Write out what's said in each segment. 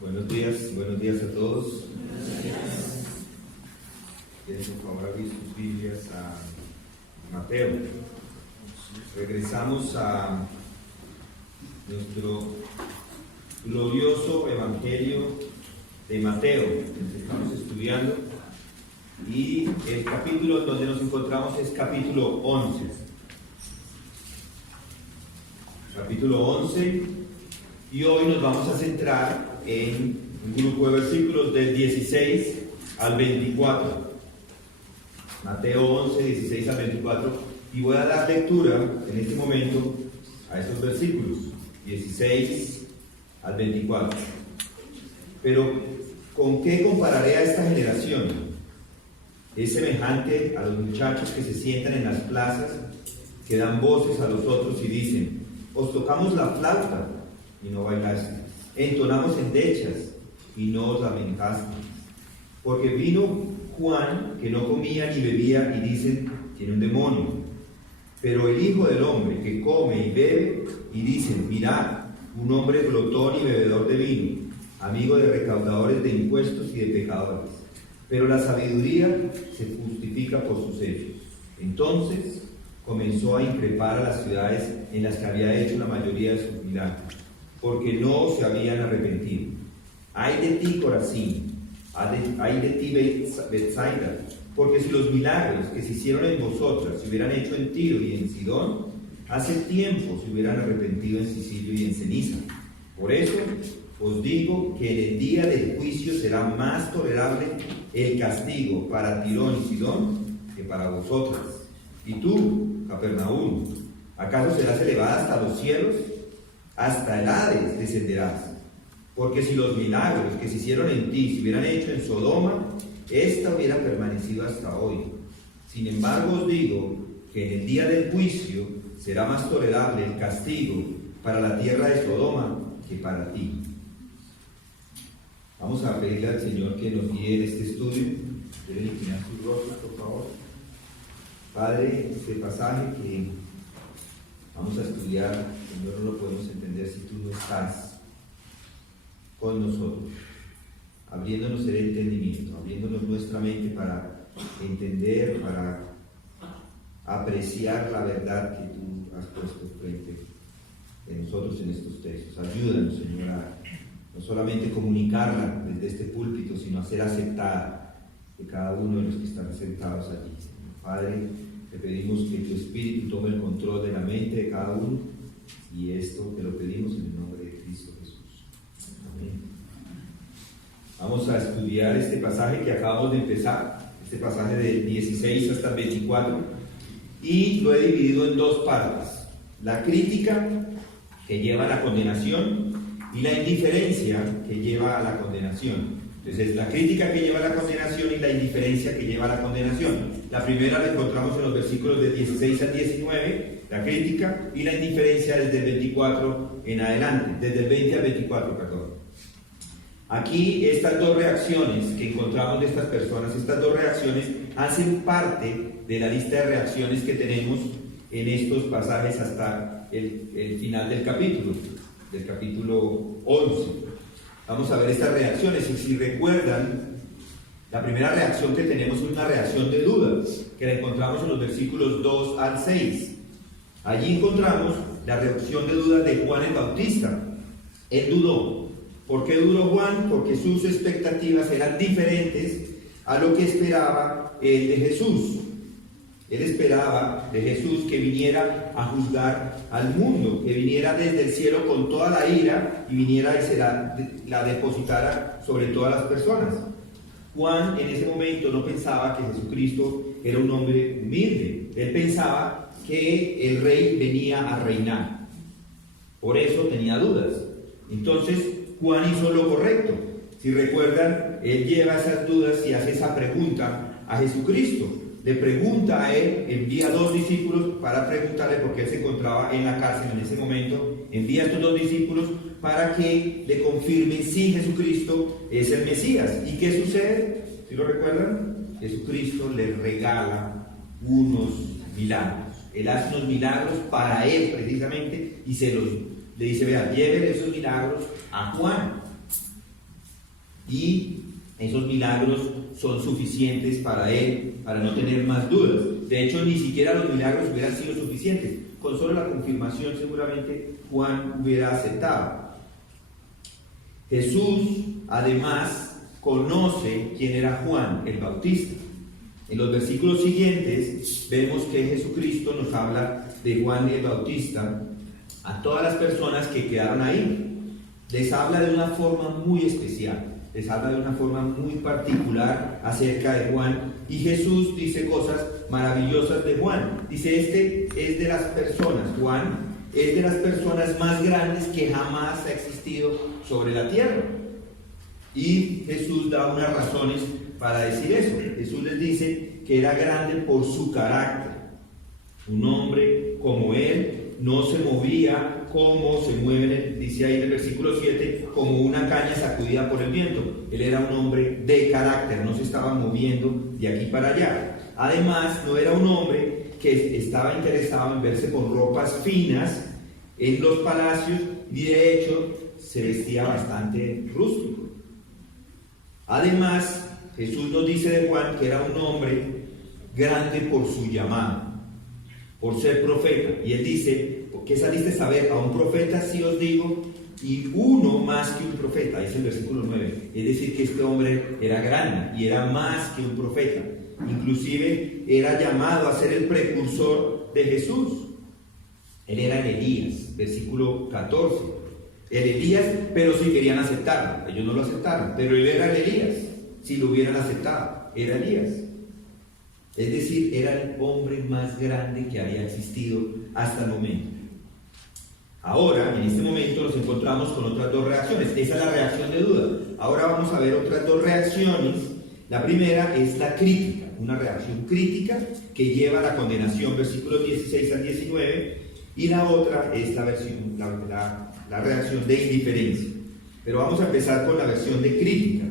Buenos días a todos. Quieren por favor abrir sus Biblias a Mateo. Regresamos a nuestro glorioso Evangelio de Mateo, que estamos estudiando, y el capítulo donde nos encontramos es capítulo 11. Capítulo 11, y hoy nos vamos a centrar en un grupo de versículos del 16 al 24. Mateo 11, 16 al 24, y voy a dar lectura en este momento a esos versículos, 16 al 24. Pero, ¿con qué compararé a esta generación? Es semejante a los muchachos que se sientan en las plazas, que dan voces a los otros y dicen: os tocamos la flauta y no bailaste, entonamos endechas y no os lamentaste. Porque vino Juan, que no comía ni bebía, y dicen: tiene un demonio. Pero el Hijo del Hombre, que come y bebe, y dicen: mirad, un hombre glotón y bebedor de vino, amigo de recaudadores de impuestos y de pecadores. Pero la sabiduría se justifica por sus hechos. Entonces comenzó a increpar a las ciudades en las que había hecho la mayoría de sus milagros, porque no se habían arrepentido. Ay de ti, Corazín, ay de ti, Betsaida, porque si los milagros que se hicieron en vosotras se hubieran hecho en Tiro y en Sidón, hace tiempo se hubieran arrepentido en Sicilio y en Ceniza. Por eso os digo que en el día del juicio será más tolerable el castigo para Tirón y Sidón que para vosotras. Y tú, Capernaúm, ¿acaso serás elevada hasta los cielos? Hasta el Hades descenderás. Porque si los milagros que se hicieron en ti se hubieran hecho en Sodoma, ésta hubiera permanecido hasta hoy. Sin embargo, os digo que en el día del juicio será más tolerable el castigo para la tierra de Sodoma que para ti. Vamos a pedirle al Señor que nos guíe en este estudio. ¿Quieren inclinar sus rostros, por favor? Padre, este pasaje que vamos a estudiar, Señor, no lo podemos entender si tú no estás con nosotros, abriéndonos el entendimiento, abriéndonos nuestra mente para entender, para apreciar la verdad que tú has puesto frente de nosotros en estos textos. Ayúdanos, Señor, a no solamente comunicarla desde este púlpito, sino a ser aceptada de cada uno de los que están sentados allí. Padre, te pedimos que tu Espíritu tome el control de la mente de cada uno, y esto te lo pedimos en el nombre de Cristo Jesús. Amén. Vamos a estudiar este pasaje que acabamos de empezar, este pasaje del 16 hasta el 24, y lo he dividido en dos partes: la crítica que lleva a la condenación y la indiferencia que lleva a la condenación. Entonces, la crítica que lleva a la condenación y la indiferencia que lleva a la condenación. La primera la encontramos en los versículos de 16 al 19, la crítica, y la indiferencia desde el 24 en adelante, desde el 20 al 24, perdón. Aquí estas dos reacciones que encontramos de estas personas, estas dos reacciones hacen parte de la lista de reacciones que tenemos en estos pasajes hasta el final del capítulo 11. Vamos a ver estas reacciones, y si recuerdan, la primera reacción que tenemos es una reacción de duda, que la encontramos en los versículos 2 al 6. Allí encontramos la reacción de duda de Juan el Bautista. Él dudó. ¿Por qué dudó Juan? Porque sus expectativas eran diferentes a lo que esperaba él de Jesús. Él esperaba de Jesús que viniera a juzgar al mundo, que viniera desde el cielo con toda la ira y viniera y se la depositara sobre todas las personas. Juan en ese momento no pensaba que Jesucristo era un hombre humilde. Él pensaba que el rey venía a reinar. Por eso tenía dudas. Entonces Juan hizo lo correcto. Si recuerdan, él lleva esas dudas y hace esa pregunta a Jesucristo. Le pregunta a él, envía a 2 discípulos para preguntarle, porque él se encontraba en la cárcel en ese momento. Envía a estos 2 discípulos para que le confirmen si Jesucristo es el Mesías. ¿Y qué sucede? ¿Sí lo recuerdan? Jesucristo le regala unos milagros. Él hace unos milagros para él precisamente, y le dice: vea, lleven esos milagros a Juan. y esos milagros son suficientes para él, para no tener más dudas. De hecho, ni siquiera los milagros hubieran sido suficientes. Con solo la confirmación seguramente Juan hubiera aceptado. Jesús, además, conoce quién era Juan el Bautista. En los versículos siguientes vemos que Jesucristo nos habla de Juan el Bautista a todas las personas que quedaron ahí. Les habla de una forma muy especial, les habla de una forma muy particular acerca de Juan, y Jesús dice cosas maravillosas de Juan. Dice, este es de las personas, Juan es de las personas más grandes que jamás ha existido sobre la tierra. Y Jesús da unas razones para decir eso. Jesús les dice que era grande por su carácter. Un hombre como él no se movía como se mueve, dice ahí en el versículo 7, como una caña sacudida por el viento. Él era un hombre de carácter, no se estaba moviendo de aquí para allá. Además, no era un hombre que estaba interesado en verse con ropas finas en los palacios, y de hecho se vestía bastante rústico. Además, Jesús nos dice de Juan que era un hombre grande por su llamado, por ser profeta. Y él dice, ¿qué saliste a ver? A un profeta sí os digo, y uno más que un profeta. Es el versículo 9. Es decir, que este hombre era grande y era más que un profeta. Inclusive era llamado a ser el precursor de Jesús. Él era el Elías, versículo 14. El Elías, pero si querían aceptarlo. Ellos no lo aceptaron, pero él era el Elías. Si lo hubieran aceptado, era Elías. Es decir, era el hombre más grande que había existido hasta el momento. Ahora, en este momento, nos encontramos con otras dos reacciones. Esa es la reacción de duda. Ahora vamos a ver otras dos reacciones. La primera es la crítica, una reacción crítica que lleva a la condenación, versículos 16 al 19, y la otra es la reacción de indiferencia. Pero vamos a empezar con la versión de crítica.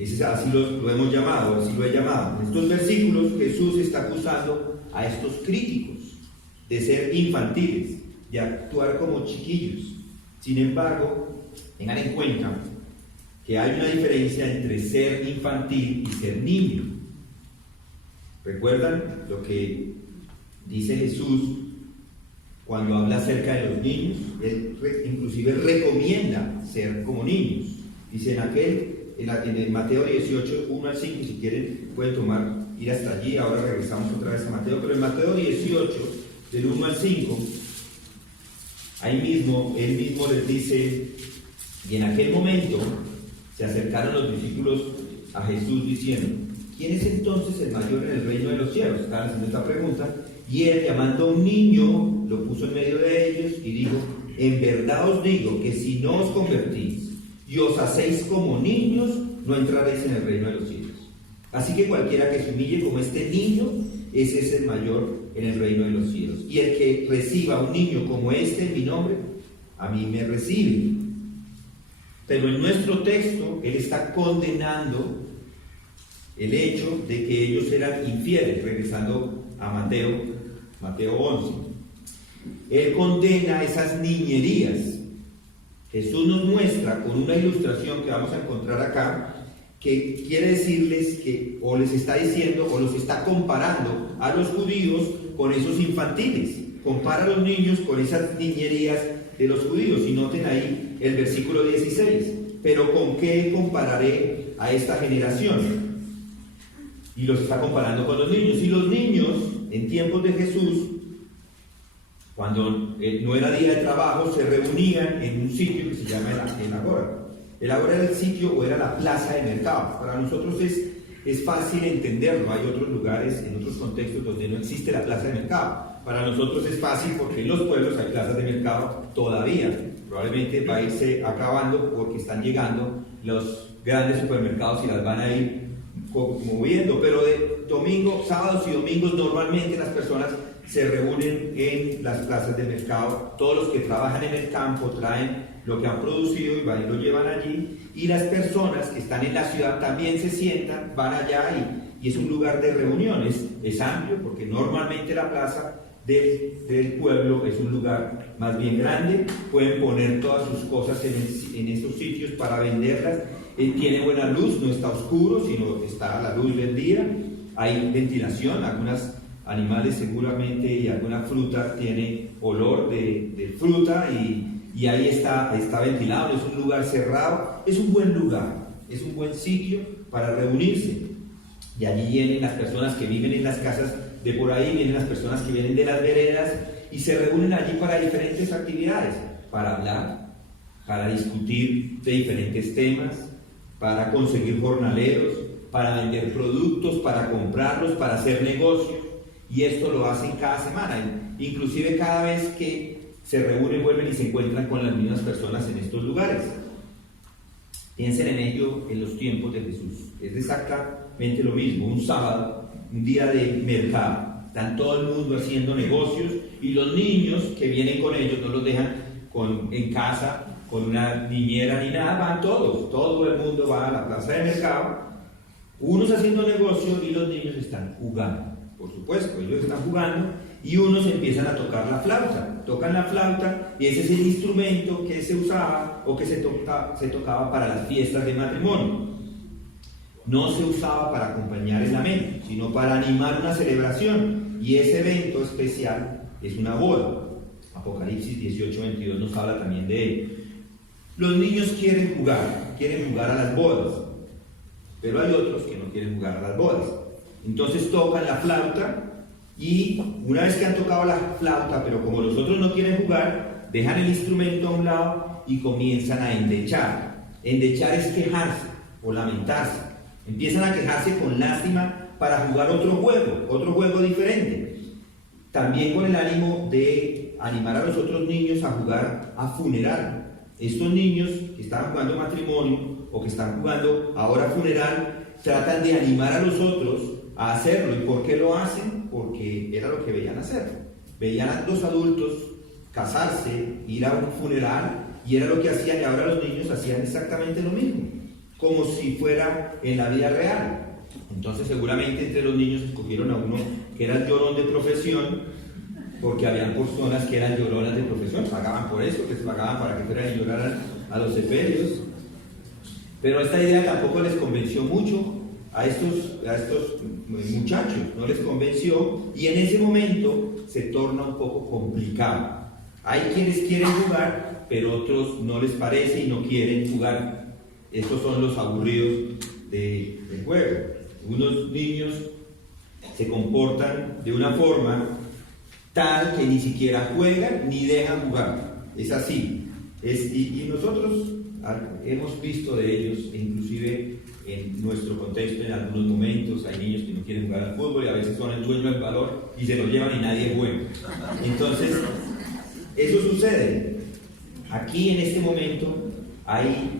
Así lo hemos llamado, así lo he llamado. En estos versículos Jesús está acusando a estos críticos de ser infantiles, de actuar como chiquillos. Sin embargo, tengan en cuenta que hay una diferencia entre ser infantil y ser niño. ¿Recuerdan lo que dice Jesús cuando habla acerca de los niños? Él inclusive recomienda ser como niños. Dice en el Mateo 18, 1 al 5, si quieren pueden ir hasta allí. Ahora regresamos otra vez a Mateo, pero en Mateo 18, del 1 al 5, ahí mismo, él mismo les dice, y en aquel momento se acercaron los discípulos a Jesús diciendo, ¿quién es entonces el mayor en el reino de los cielos? Estaban haciendo esta pregunta, y él, llamando a un niño, lo puso en medio de ellos y dijo, en verdad os digo que si no os convertís y os hacéis como niños, no entraréis en el reino de los cielos. Así que cualquiera que se humille como este niño, ese es el mayor en el reino de los cielos. Y el que reciba a un niño como este en mi nombre, a mí me recibe. Pero en nuestro texto, él está condenando el hecho de que ellos eran infieles, regresando a Mateo 11. Él condena esas niñerías. Jesús nos muestra con una ilustración que vamos a encontrar acá, que quiere decirles que, o les está diciendo, o los está comparando a los judíos con esos infantiles. Compara a los niños con esas niñerías de los judíos. Y noten ahí el versículo 16. Pero ¿con qué compararé a esta generación? Y los está comparando con los niños. Y los niños, en tiempos de Jesús, cuando no era día de trabajo, se reunían en un sitio que se llama el Agora. El Agora era el sitio o era la plaza de mercado. Para nosotros es fácil entenderlo. Hay otros lugares, en otros contextos, donde no existe la plaza de mercado. Para nosotros es fácil porque en los pueblos hay plazas de mercado todavía. Probablemente va a irse acabando porque están llegando los grandes supermercados y las van a ir moviendo. Pero de sábados y domingos, normalmente las personas se reúnen en las plazas de mercado. Todos los que trabajan en el campo traen lo que han producido y van y lo llevan allí, y las personas que están en la ciudad también se sientan, van allá y es un lugar de reuniones. Es amplio porque normalmente la plaza del pueblo es un lugar más bien grande, pueden poner todas sus cosas en estos sitios para venderlas, tiene buena luz, no está oscuro, sino está a la luz del día, hay ventilación, algunos animales seguramente y alguna fruta tiene olor de fruta y ahí está ventilado, es un lugar cerrado, es un buen lugar, es un buen sitio para reunirse. Y allí vienen las personas que viven en las casas de por ahí, vienen las personas que vienen de las veredas y se reúnen allí para diferentes actividades, para hablar, para discutir de diferentes temas, para conseguir jornaleros, para vender productos, para comprarlos, para hacer negocios, y esto lo hacen cada semana, inclusive cada vez que se reúnen, vuelven y se encuentran con las mismas personas en estos lugares. Piensen en ello en los tiempos de Jesús, es exactamente lo mismo, un sábado, un día de mercado, están todo el mundo haciendo negocios y los niños que vienen con ellos no los dejan en casa con una niñera ni nada, van todos, todo el mundo va a la plaza de mercado, unos haciendo negocio y los niños están jugando, por supuesto, ellos están jugando y unos empiezan a tocar la flauta, tocan la flauta y ese es el instrumento que se usaba o que se tocaba para las fiestas de matrimonio. No se usaba para acompañar el lamento, sino para animar una celebración, y ese evento especial es una boda. Apocalipsis 18:22 nos habla también de ello. Los niños quieren jugar a las bodas, pero hay otros que no quieren jugar a las bodas. Entonces tocan la flauta y una vez que han tocado la flauta, pero como los otros no quieren jugar, dejan el instrumento a un lado y comienzan a endechar. Endechar es quejarse o lamentarse. Empiezan a quejarse con lástima para jugar otro juego diferente. También con el ánimo de animar a los otros niños a jugar a funeral. Estos niños que estaban jugando matrimonio o que están jugando ahora funeral, tratan de animar a los otros a hacerlo. ¿Y por qué lo hacen? Porque era lo que veían hacer. Veían a los adultos casarse, ir a un funeral, y era lo que hacían, y ahora los niños hacían exactamente lo mismo, como si fuera en la vida real. Entonces seguramente entre los niños escogieron a uno que era el llorón de profesión, porque habían personas que eran lloronas de profesión, pagaban por eso, les pagaban para que fueran y lloraran a los sepelios. Pero esta idea tampoco les convenció mucho a estos muchachos, no les convenció, y en ese momento se torna un poco complicado. Hay quienes quieren jugar, pero otros no les parece y no quieren jugar. Estos son los aburridos del juego. Unos niños se comportan de una forma tal que ni siquiera juegan ni dejan jugar. Es así. Y nosotros hemos visto de ellos, inclusive en nuestro contexto, en algunos momentos hay niños que no quieren jugar al fútbol y a veces son el dueño del balón y se lo llevan y nadie juega. Entonces, eso sucede. Aquí en este momento hay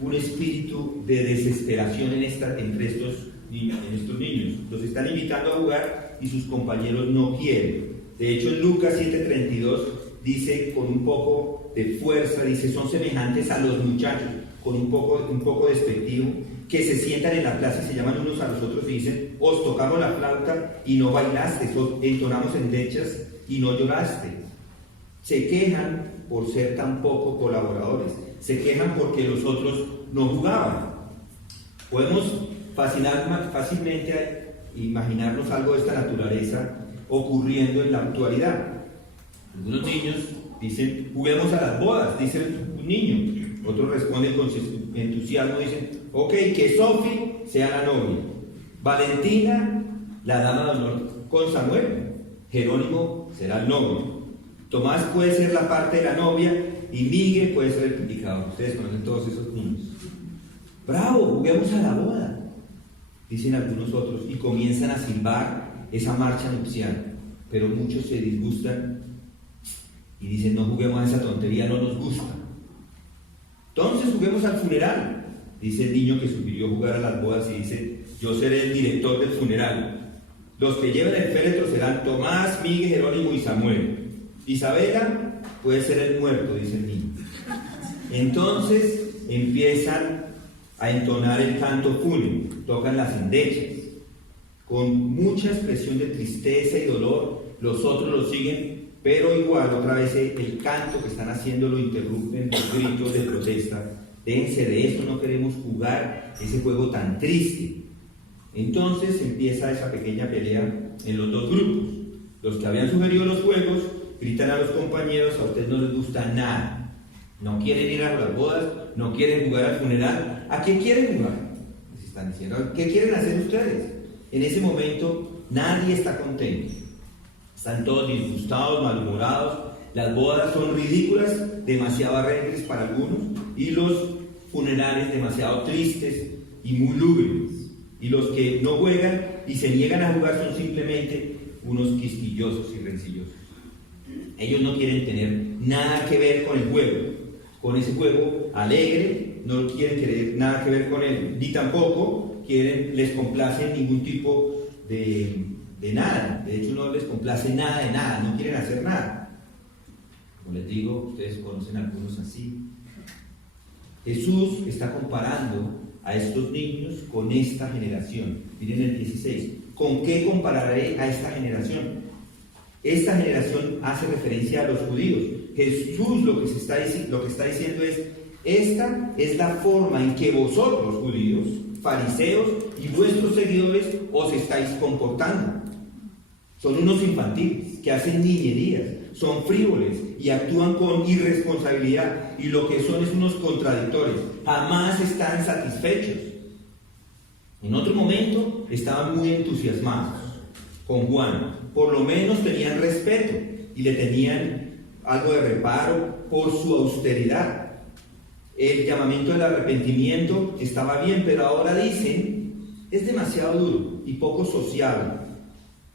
un espíritu de desesperación entre estos niños. Los están invitando a jugar y sus compañeros no quieren. De hecho, en Lucas 7:32 dice con un poco de fuerza, dice, son semejantes a los muchachos, con un poco despectivo, que se sientan en la plaza y se llaman unos a los otros y dicen, os tocamos la flauta y no bailaste, os entonamos endechas y no lloraste. Se quejan por ser tan poco colaboradores, se quejan porque los otros no jugaban. Podemos fácilmente imaginarnos algo de esta naturaleza ocurriendo en la actualidad. Algunos niños dicen, juguemos a las bodas, dice un niño. Otros responden con entusiasmo, dicen, ok, que Sophie sea la novia, Valentina la dama de honor con Samuel, Jerónimo será el novio, Tomás puede ser la parte de la novia y Miguel puede ser el predicador. Ustedes conocen todos esos niños. Bravo, juguemos a la boda, dicen algunos otros, y comienzan a silbar esa marcha nupcial, pero muchos se disgustan y dicen, no juguemos a esa tontería, no nos gusta. Entonces juguemos al funeral, dice el niño que sugirió jugar a las bodas y dice, yo seré el director del funeral. Los que lleven el féretro serán Tomás, Miguel, Jerónimo y Samuel. Isabela puede ser el muerto, dice el niño. Entonces empiezan a entonar el canto fúnebre, tocan las endechas. Con mucha expresión de tristeza y dolor, los otros lo siguen, pero igual otra vez el canto que están haciendo lo interrumpen los gritos de protesta. Déjense de esto, no queremos jugar ese juego tan triste. Entonces empieza esa pequeña pelea en los dos grupos. Los que habían sugerido los juegos gritan a los compañeros: a ustedes no les gusta nada, no quieren ir a las bodas, no quieren jugar al funeral. ¿A qué quieren jugar? Les están diciendo: ¿qué quieren hacer ustedes? En ese momento nadie está contento, están todos disgustados, malhumorados. Las bodas son ridículas, demasiado alegres para algunos, y los funerales demasiado tristes y muy lúgubres. Y los que no juegan y se niegan a jugar son simplemente unos quisquillosos y rencillosos. Ellos no quieren tener nada que ver con el juego, con ese juego alegre, no quieren tener nada que ver con él, ni tampoco les complace ningún tipo de nada. De hecho, no les complace nada de nada, no quieren hacer nada. Como les digo, ustedes conocen a algunos así. Jesús está comparando a estos niños con esta generación. Miren el 16. ¿Con qué compararé a esta generación? Esta generación hace referencia a los judíos. Jesús lo que está diciendo es: esta es la forma en que vosotros, judíos, fariseos y vuestros seguidores, os estáis comportando. Son unos infantiles que hacen niñerías, son frívoles y actúan con irresponsabilidad, y lo que son es unos contradictores, jamás están satisfechos. En otro momento estaban muy entusiasmados con Juan, por lo menos tenían respeto y le tenían algo de reparo por su austeridad. El llamamiento del arrepentimiento estaba bien, pero ahora dicen: es demasiado duro y poco sociable.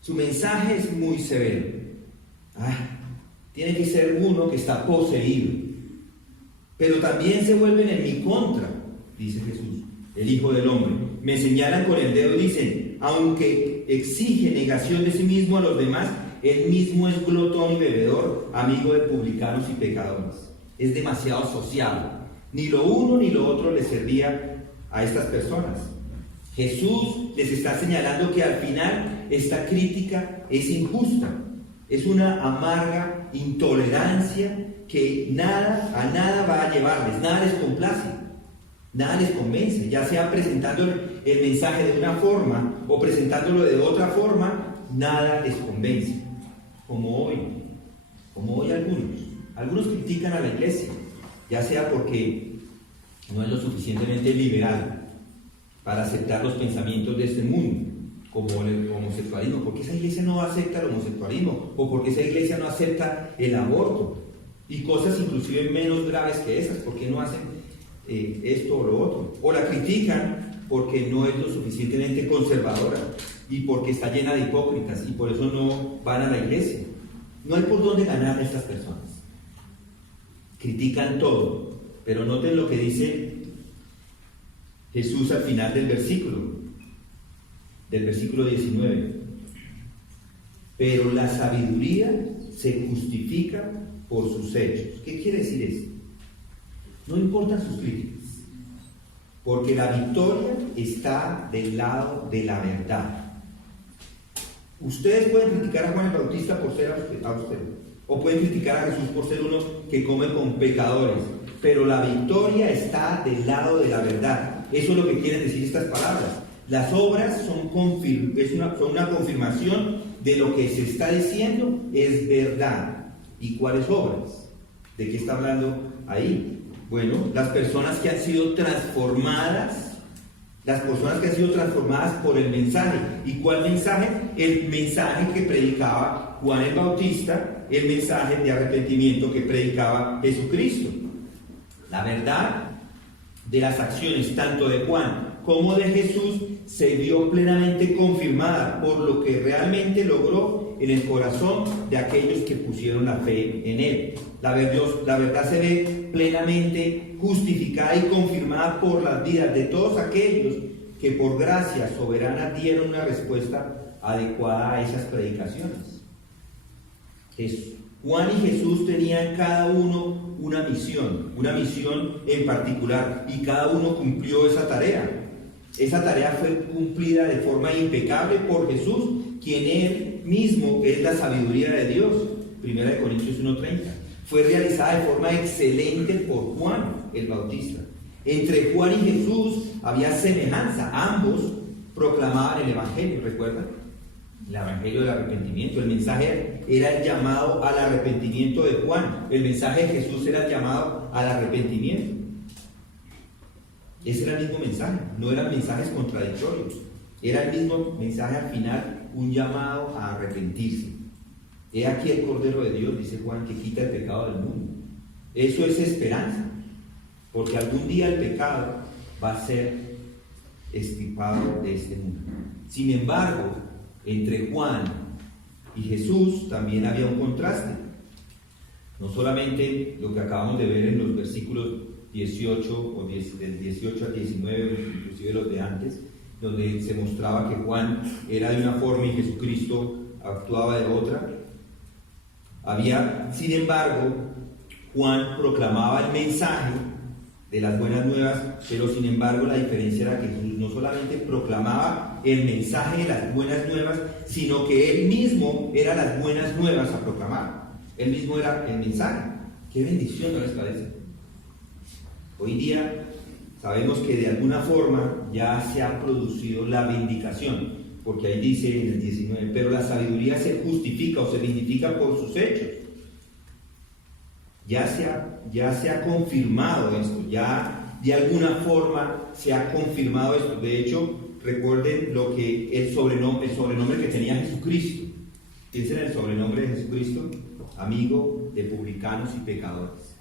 Su mensaje es muy severo. Tiene que ser uno que está poseído. Pero también se vuelven en mi contra, dice Jesús, el Hijo del Hombre. Me señalan con el dedo y dicen: aunque exige negación de sí mismo a los demás, él mismo es glotón y bebedor, amigo de publicanos y pecadores. Es demasiado sociable. Ni lo uno ni lo otro le servía a estas personas. Jesús les está señalando que al final esta crítica es injusta. Es una amarga intolerancia que a nada va a llevarles, nada les complace, nada les convence, ya sea presentando el mensaje de una forma o presentándolo de otra forma, nada les convence. Como hoy algunos critican a la iglesia, ya sea porque no es lo suficientemente liberal para aceptar los pensamientos de este mundo, como el homosexualismo. ¿Por qué esa iglesia no acepta el homosexualismo? ¿O por qué esa iglesia no acepta el aborto? Y cosas inclusive menos graves que esas. ¿Por qué no hacen esto o lo otro? O la critican porque no es lo suficientemente conservadora y porque está llena de hipócritas y por eso no van a la iglesia. No hay por dónde ganar a estas personas. Critican todo, pero noten lo que dice Jesús al final del versículo 19. Pero la sabiduría se justifica por sus hechos. ¿Qué quiere decir esto? No importan sus críticas, porque la victoria está del lado de la verdad. Ustedes pueden criticar a Juan el Bautista por ser austero, o pueden criticar a Jesús por ser uno que come con pecadores, pero la victoria está del lado de la verdad. Eso es lo que quieren decir estas palabras. Las obras son una confirmación de lo que se está diciendo es verdad. ¿Y cuáles obras? ¿De qué está hablando ahí? Bueno, las personas que han sido transformadas por el mensaje. ¿Y cuál mensaje? El mensaje que predicaba Juan el Bautista, el mensaje de arrepentimiento que predicaba Jesucristo. La verdad de las acciones tanto de Juan como de Jesús se vio plenamente confirmada por lo que realmente logró en el corazón de aquellos que pusieron la fe en él. La verdad se ve plenamente justificada y confirmada por las vidas de todos aquellos que por gracia soberana dieron una respuesta adecuada a esas predicaciones. Juan y Jesús tenían cada uno una misión en particular, y cada uno cumplió esa tarea. Esa tarea fue cumplida de forma impecable por Jesús, quien él mismo es la sabiduría de Dios. 1 Corintios 1:30. Fue realizada de forma excelente por Juan el Bautista. Entre Juan y Jesús había semejanza. Ambos proclamaban el Evangelio, ¿recuerdan? El Evangelio del arrepentimiento. El mensaje era el llamado al arrepentimiento de Juan. El mensaje de Jesús era el llamado al arrepentimiento. Ese era el mismo mensaje, no eran mensajes contradictorios. Era el mismo mensaje al final, un llamado a arrepentirse. He aquí el Cordero de Dios, dice Juan, que quita el pecado del mundo. Eso es esperanza, porque algún día el pecado va a ser extirpado de este mundo. Sin embargo, entre Juan y Jesús también había un contraste. No solamente lo que acabamos de ver en los versículos 18 o del 18 al 19, inclusive los de antes, donde se mostraba que Juan era de una forma y Jesucristo actuaba de otra. Sin embargo, Juan proclamaba el mensaje de las buenas nuevas, pero sin embargo la diferencia era que Jesús no solamente proclamaba el mensaje de las buenas nuevas, sino que él mismo era las buenas nuevas a proclamar. Él mismo era el mensaje. ¡Qué bendición! ¿No les parece? Hoy día sabemos que de alguna forma ya se ha producido la vindicación, porque ahí dice en el 19, pero la sabiduría se justifica o se vindica por sus hechos. Ya se ha confirmado esto, ya de alguna forma se ha confirmado esto. De hecho, recuerden el sobrenombre que tenía Jesucristo. Piensen en el sobrenombre de Jesucristo: amigo de publicanos y pecadores.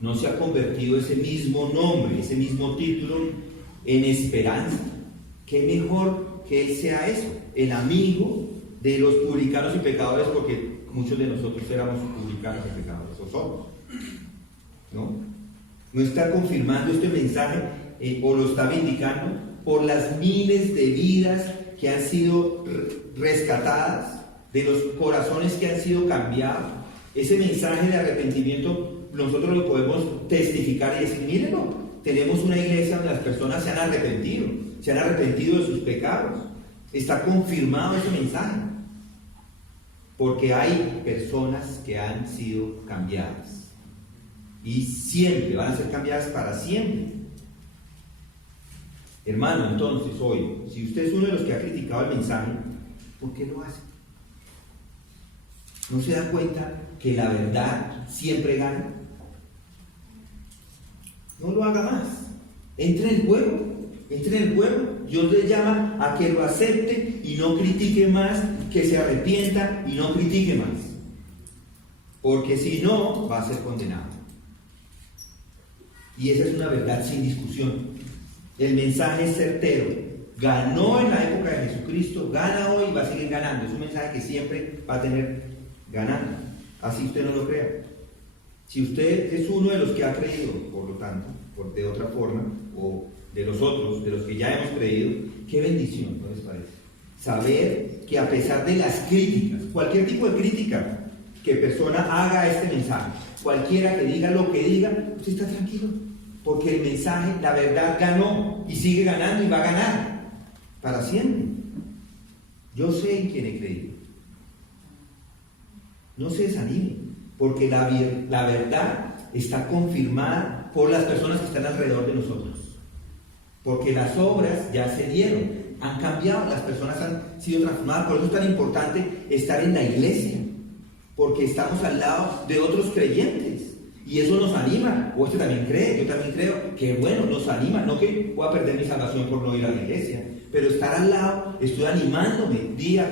No se ha convertido ese mismo nombre, ese mismo título en esperanza. ¿Qué mejor que Él sea eso? El amigo de los publicanos y pecadores, porque muchos de nosotros éramos publicanos y pecadores, o somos. ¿No está confirmando este mensaje o lo está vindicando por las miles de vidas que han sido rescatadas, de los corazones que han sido cambiados? Ese mensaje de arrepentimiento nosotros lo podemos testificar y decir: mírenlo, tenemos una iglesia donde las personas se han arrepentido de sus pecados. Está confirmado ese mensaje, porque hay personas que han sido cambiadas y siempre van a ser cambiadas para siempre. Hermano, entonces hoy, si usted es uno de los que ha criticado el mensaje, ¿por qué lo hace? ¿No se da cuenta que la verdad siempre gana? No lo haga más. Entre en el juego. Dios le llama a que lo acepte y no critique más, que se arrepienta y no critique más. Porque si no, va a ser condenado. Y esa es una verdad sin discusión. El mensaje es certero. Ganó en la época de Jesucristo, gana hoy y va a seguir ganando. Es un mensaje que siempre va a tener ganando. Así usted no lo crea. Si usted es uno de los que ha creído, por lo tanto, de otra forma, o de los otros, de los que ya hemos creído, qué bendición, ¿no les parece? Saber que a pesar de las críticas, cualquier tipo de crítica que persona haga a este mensaje, cualquiera que diga lo que diga, usted está tranquilo, porque el mensaje, la verdad ganó y sigue ganando y va a ganar para siempre. Yo sé en quién he creído. No se desanime, porque la verdad está confirmada por las personas que están alrededor de nosotros. Porque las obras ya se dieron, han cambiado, las personas han sido transformadas. Por eso es tan importante estar en la iglesia, porque estamos al lado de otros creyentes y eso nos anima. O usted también cree, yo también creo que bueno, nos anima. No que voy a perder mi salvación por no ir a la iglesia, pero estar al lado, estoy animándome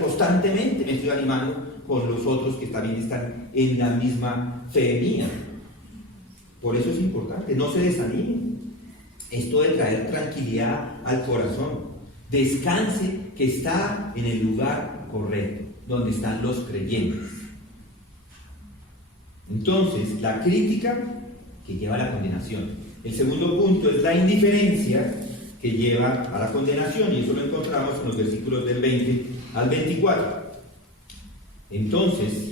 constantemente, me estoy animando con los otros que también están en la misma fe mía. Por eso es importante, no se desanime. Esto de traer tranquilidad al corazón. Descanse que está en el lugar correcto, donde están los creyentes. Entonces, la crítica que lleva a la condenación. El segundo punto es la indiferencia que lleva a la condenación, y eso lo encontramos en los versículos del 20 al 24. Entonces,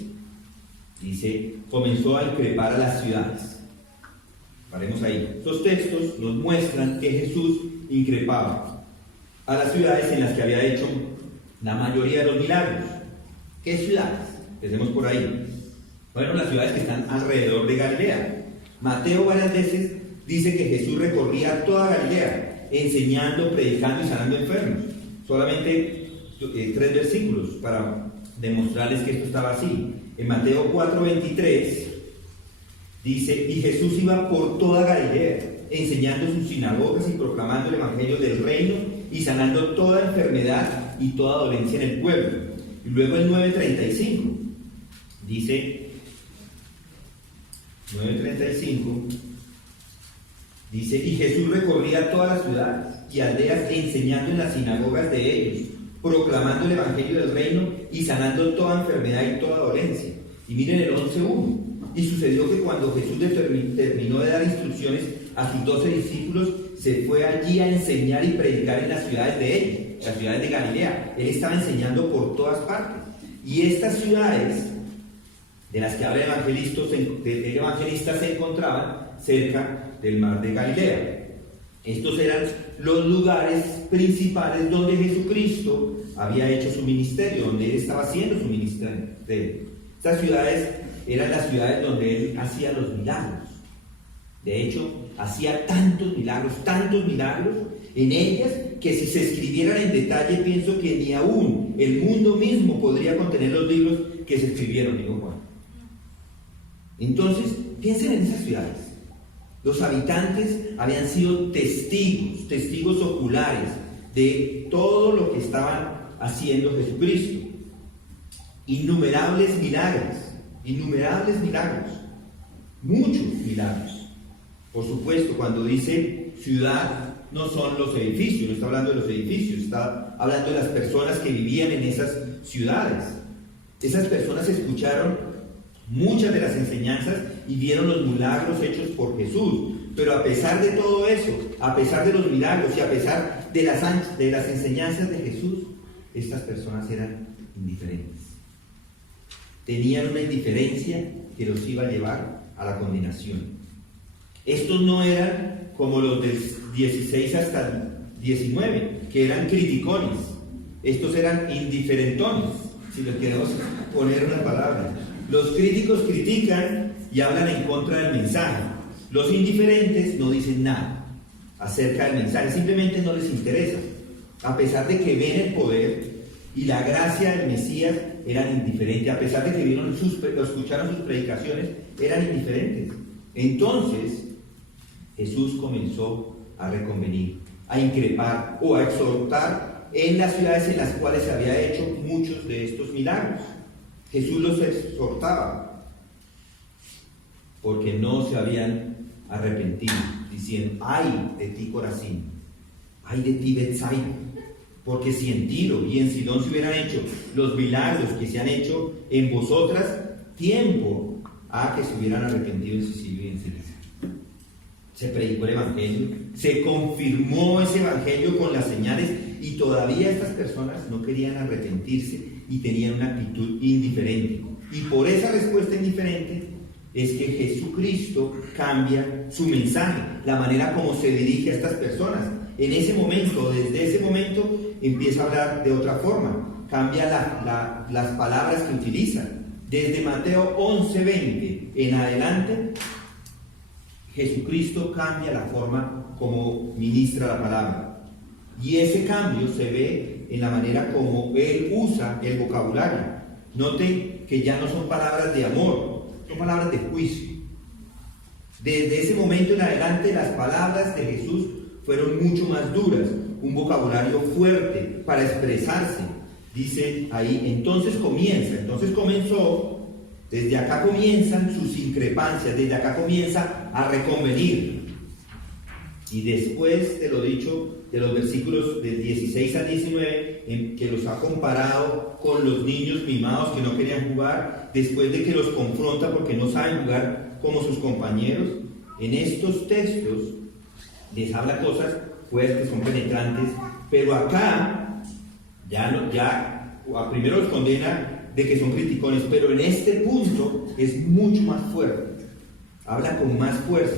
dice, comenzó a increpar a las ciudades. Paremos ahí. Estos textos nos muestran que Jesús increpaba a las ciudades en las que había hecho la mayoría de los milagros. ¿Qué ciudades? Empecemos por ahí. Bueno, las ciudades que están alrededor de Galilea. Mateo varias veces dice que Jesús recorría toda Galilea, enseñando, predicando y sanando enfermos. Solamente 3 versículos para demostrarles que esto estaba así. En Mateo 4:23 dice: y Jesús iba por toda Galilea, enseñando en sus sinagogas y proclamando el evangelio del reino y sanando toda enfermedad y toda dolencia en el pueblo. Y luego el 9:35 dice, 9:35 dice: y Jesús recorría todas las ciudades y aldeas enseñando en las sinagogas de ellos, proclamando el evangelio del reino y sanando toda enfermedad y toda dolencia. Y miren el 11:1. Y sucedió que cuando Jesús terminó de dar instrucciones a sus 12 discípulos, se fue allí a enseñar y predicar en las ciudades de ellos, las ciudades de Galilea. Él estaba enseñando por todas partes. Y estas ciudades de las que habla el evangelista se encontraban cerca del mar de Galilea. Estos eran los lugares principales donde Jesucristo había hecho su ministerio, donde él estaba haciendo su ministerio. Estas ciudades eran las ciudades donde él hacía los milagros. De hecho, hacía tantos milagros en ellas, que si se escribieran en detalle, pienso que ni aún el mundo mismo podría contener los libros que se escribieron, dijo Juan. Entonces, piensen en esas ciudades. Los habitantes habían sido testigos oculares de todo lo que estaban haciendo Jesucristo. Innumerables milagros, muchos milagros. Por supuesto, cuando dice ciudad, no son los edificios, no está hablando de los edificios, está hablando de las personas que vivían en esas ciudades. Esas personas escucharon muchas de las enseñanzas y vieron los milagros hechos por Jesús. Pero a pesar de todo eso, a pesar de los milagros y a pesar de las enseñanzas de Jesús, estas personas eran indiferentes. Tenían una indiferencia que los iba a llevar a la condenación. Estos no eran como los del 16 hasta el 19, que eran criticones. Estos eran indiferentones, si les queremos poner una palabra. Los críticos critican y hablan en contra del mensaje. Los indiferentes no dicen nada acerca del mensaje, simplemente no les interesa. A pesar de que ven el poder y la gracia del Mesías, eran indiferentes. A pesar de que escucharon sus predicaciones, eran indiferentes. Entonces, Jesús comenzó a reconvenir, a increpar o a exhortar en las ciudades en las cuales se había hecho muchos de estos milagros. Jesús los exhortaba porque no se habían arrepentido, diciendo: ay de ti, Corazín, ay de ti, Betsaida, porque si en Tiro y en Sidón se hubieran hecho los milagros que se han hecho en vosotras, tiempo a que se hubieran arrepentido en Sicilia y en Cilicia. Se predicó el evangelio, se confirmó ese evangelio con las señales, y todavía estas personas no querían arrepentirse y tenían una actitud indiferente. Y por esa respuesta indiferente es que Jesucristo cambia su mensaje, la manera como se dirige a estas personas. En ese momento, desde ese momento, empieza a hablar de otra forma, cambia las palabras que utiliza. Desde Mateo 11:20 en adelante, Jesucristo cambia la forma como ministra la palabra. Y ese cambio se ve en la manera como él usa el vocabulario. Noten que ya no son palabras de amor, son palabras de juicio. Desde ese momento en adelante, las palabras de Jesús fueron mucho más duras, un vocabulario fuerte para expresarse. Dice ahí, entonces comenzó, desde acá comienzan sus increpancias, desde acá comienza a reconvenir. Y después de lo dicho, de los versículos del 16 al 19, en que los ha comparado con los niños mimados que no querían jugar, después de que los confronta porque no saben jugar como sus compañeros, en estos textos les habla cosas fuertes, son penetrantes, pero acá primero los condena de que son criticones, pero en este punto es mucho más fuerte, habla con más fuerza,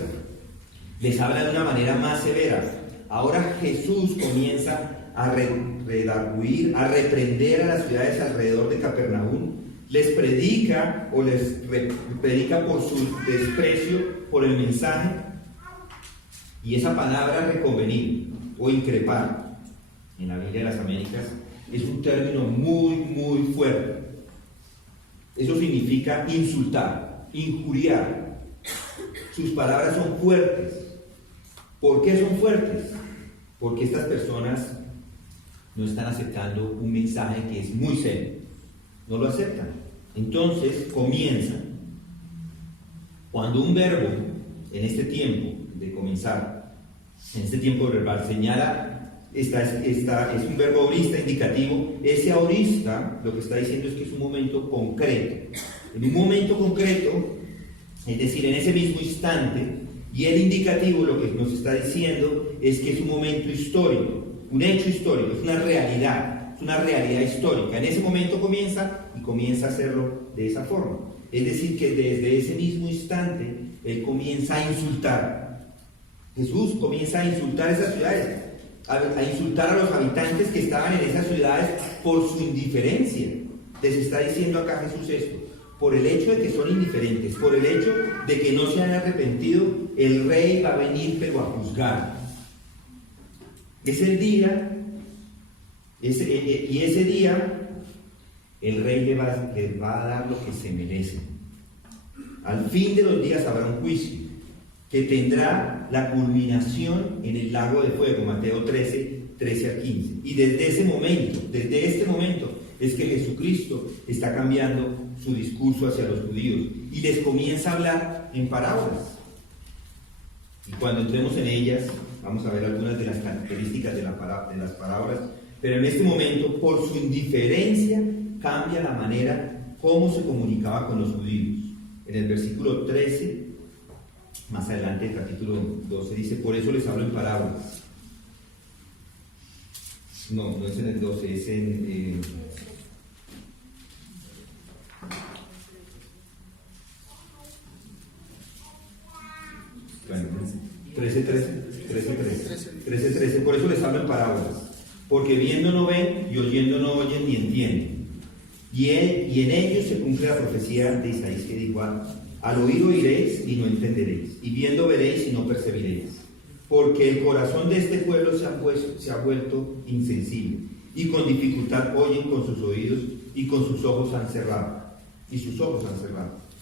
les habla de una manera más severa. Ahora Jesús comienza a redarguir, a reprender a las ciudades alrededor de Capernaum les predica o les predica por su desprecio por el mensaje. Y esa palabra reconvenir o increpar en la Biblia de las Américas es un término muy fuerte. Eso significa insultar, injuriar. Sus palabras son fuertes. ¿Por qué son fuertes? Porque estas personas no están aceptando un mensaje que es muy serio. No lo aceptan. Entonces comienzan. Cuando un verbo en este tiempo de comenzar, en este tiempo verbal, señala, es un verbo aorista indicativo. Ese aorista lo que está diciendo es que es un momento concreto. En un momento concreto, es decir, en ese mismo instante, y el indicativo lo que nos está diciendo es que es un momento histórico, un hecho histórico, es una realidad histórica. En ese momento comienza y comienza a hacerlo de esa forma. Es decir, que desde ese mismo instante, Él comienza a insultar. Jesús comienza a insultar esas ciudades, a insultar a los habitantes que estaban en esas ciudades por su indiferencia. Les está diciendo acá Jesús esto. Por el hecho de que son indiferentes, por el hecho de que no se han arrepentido, el rey va a venir pero a juzgar. Es el día, y ese día el rey le va a dar lo que se merece. Al fin de los días habrá un juicio que tendrá la culminación en el lago de fuego, Mateo 13, 13 a 15. Y desde este momento, es que Jesucristo está cambiando su discurso hacia los judíos y les comienza a hablar en parábolas. Y cuando entremos en ellas, vamos a ver algunas de las características de las parábolas, pero en este momento, por su indiferencia, cambia la manera como se comunicaba con los judíos. En el versículo 13, más adelante del capítulo 12, dice: por eso les hablo en parábolas. No es en el 12, es en... Bueno, 13, por eso les hablo en parábolas, porque viendo no ven y oyendo no oyen ni entienden. Y en ellos se cumple la profecía de Isaías que dijo: al oír oiréis y no entenderéis, y viendo veréis y no percibiréis, porque el corazón de este pueblo se ha vuelto insensible, y con dificultad oyen con sus oídos, y con sus ojos han cerrado,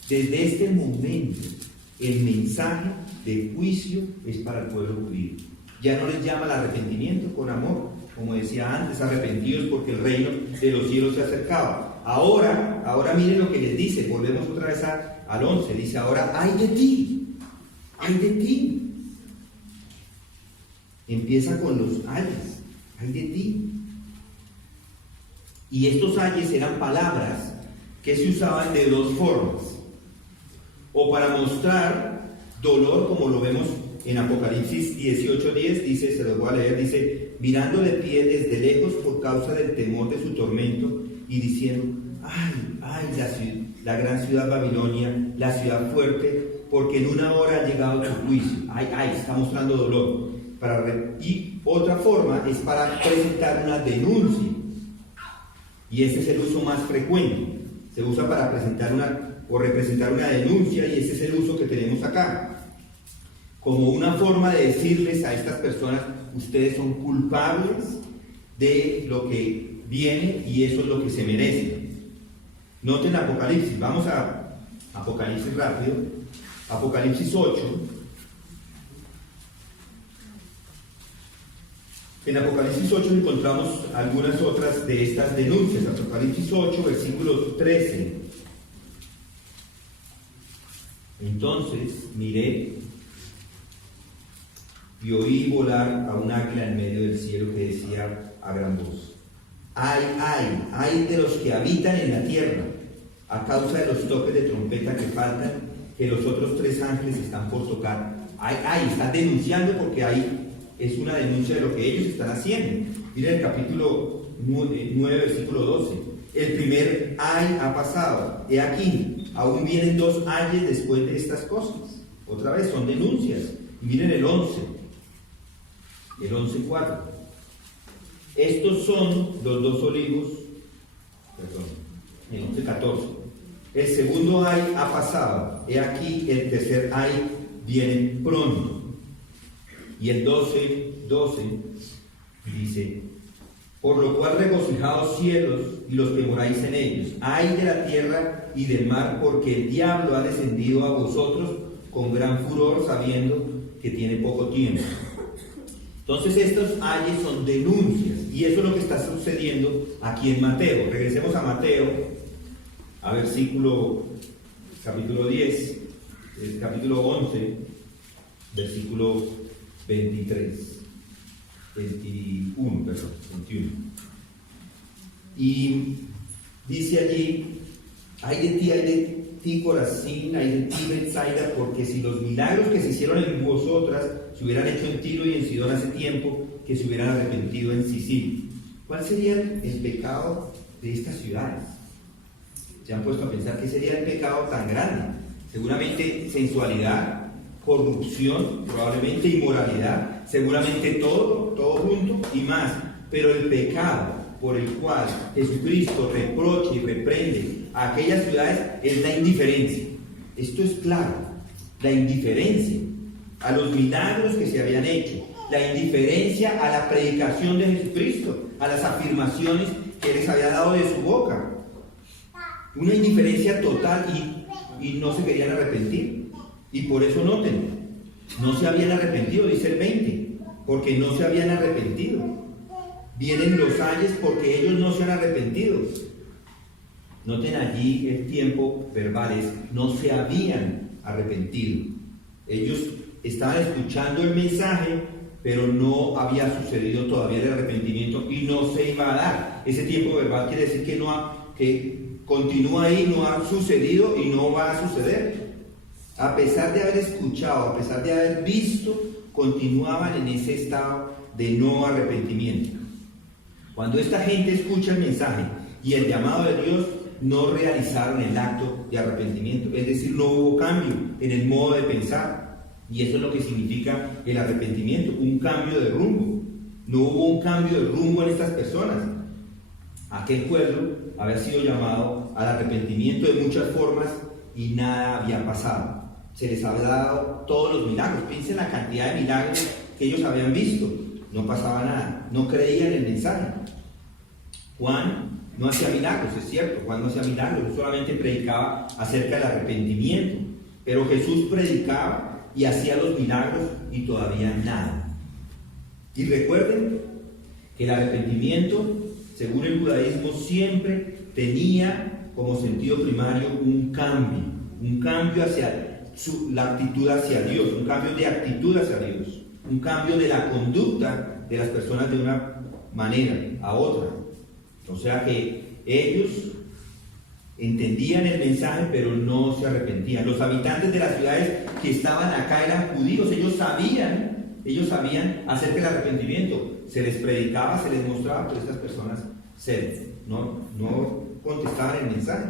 Desde este momento, el mensaje de juicio es para el pueblo judío. Ya no les llama al arrepentimiento con amor, como decía antes, arrepentidos porque el reino de los cielos se acercaba. Ahora miren lo que les dice, volvemos otra vez al 11, dice ahora: ay de ti. Empieza con los ayes, ay de ti. Y estos ayes eran palabras que se usaban de dos formas: o para mostrar dolor, como lo vemos en Apocalipsis 18:10, dice, se los voy a leer, dice: mirando de pie desde lejos por causa del temor de su tormento, y diciendo: ay, la gran ciudad Babilonia, la ciudad fuerte, porque en una hora ha llegado tu juicio. Ay, está mostrando dolor. Y otra forma es para presentar una denuncia, y ese es el uso más frecuente. Se usa para representar una denuncia, y ese es el uso que tenemos acá, como una forma de decirles a estas personas: ustedes son culpables de lo que viene y eso es lo que se merece. Noten Apocalipsis, vamos a Apocalipsis rápido, Apocalipsis 8. En Apocalipsis 8 encontramos algunas otras de estas denuncias. Apocalipsis 8, versículo 13. Entonces miré y oí volar a un águila en medio del cielo que decía a gran voz: ay de los que habitan en la tierra, a causa de los toques de trompeta que faltan, que los otros 3 ángeles están por tocar. Están denunciando, porque es una denuncia de lo que ellos están haciendo. Miren el capítulo 9, versículo 12. El primer ay ha pasado. He aquí, aún vienen 2 ayes después de estas cosas. Otra vez son denuncias. Y miren el 11. El 11:4. Estos son los 2 olivos. el 11:14. El segundo ay ha pasado, he aquí el tercer ay viene pronto. Y el 12 dice: por lo cual regocijaos cielos y los que moráis en ellos, ay de la tierra y del mar, porque el diablo ha descendido a vosotros con gran furor, sabiendo que tiene poco tiempo. Entonces estos ayes son denuncias, y eso es lo que está sucediendo aquí en Mateo. Regresemos a Mateo, a capítulo 10, capítulo 11, versículo 21. Y dice allí: ay de ti Corazín, ay de ti Betsaida, porque si los milagros que se hicieron en vosotras se hubieran hecho en Tiro y en Sidón hace tiempo, que se hubieran arrepentido en Sicilia. ¿Cuál sería el pecado de estas ciudades? ¿Se han puesto a pensar qué sería el pecado tan grande? Seguramente sensualidad, corrupción, probablemente inmoralidad, seguramente todo junto y más. Pero el pecado por el cual Jesucristo reprocha y reprende a aquellas ciudades es la indiferencia. Esto es claro, la indiferencia a los milagros que se habían hecho, la indiferencia a la predicación de Jesucristo, a las afirmaciones que les había dado de su boca. Una indiferencia total, y no se querían arrepentir. Y por eso noten, no se habían arrepentido, dice el 20, porque no se habían arrepentido. Vienen los ayes porque ellos no se han arrepentido. Noten allí el tiempo verbales, no se habían arrepentido. Ellos estaban escuchando el mensaje, pero no había sucedido todavía el arrepentimiento y no se iba a dar. Ese tiempo verbal quiere decir que continúa ahí, no ha sucedido y no va a suceder. A pesar de haber escuchado, a pesar de haber visto, continuaban en ese estado de no arrepentimiento. Cuando esta gente escucha el mensaje y el llamado de Dios, no realizaron el acto de arrepentimiento, es decir, no hubo cambio en el modo de pensar. Y eso es lo que significa el arrepentimiento, un cambio de rumbo. No hubo un cambio de rumbo en estas personas. Aquel pueblo había sido llamado al arrepentimiento de muchas formas y nada había pasado. Se les había dado todos los milagros. Piensen la cantidad de milagros que ellos habían visto. No pasaba nada, no creían en el mensaje. Juan no hacía milagros, es cierto, Juan no hacía milagros, solamente predicaba acerca del arrepentimiento. Pero Jesús predicaba y hacía los milagros y todavía nada. Y recuerden que el arrepentimiento, según el judaísmo, siempre tenía como sentido primario un cambio hacia la actitud hacia Dios, un cambio de actitud hacia Dios, un cambio de la conducta de las personas de una manera a otra. O sea que ellos entendían el mensaje, pero no se arrepentían. Los habitantes de las ciudades que estaban acá eran judíos, ellos sabían acerca del arrepentimiento. Se les predicaba, se les mostraba, pero estas personas no contestaban el mensaje.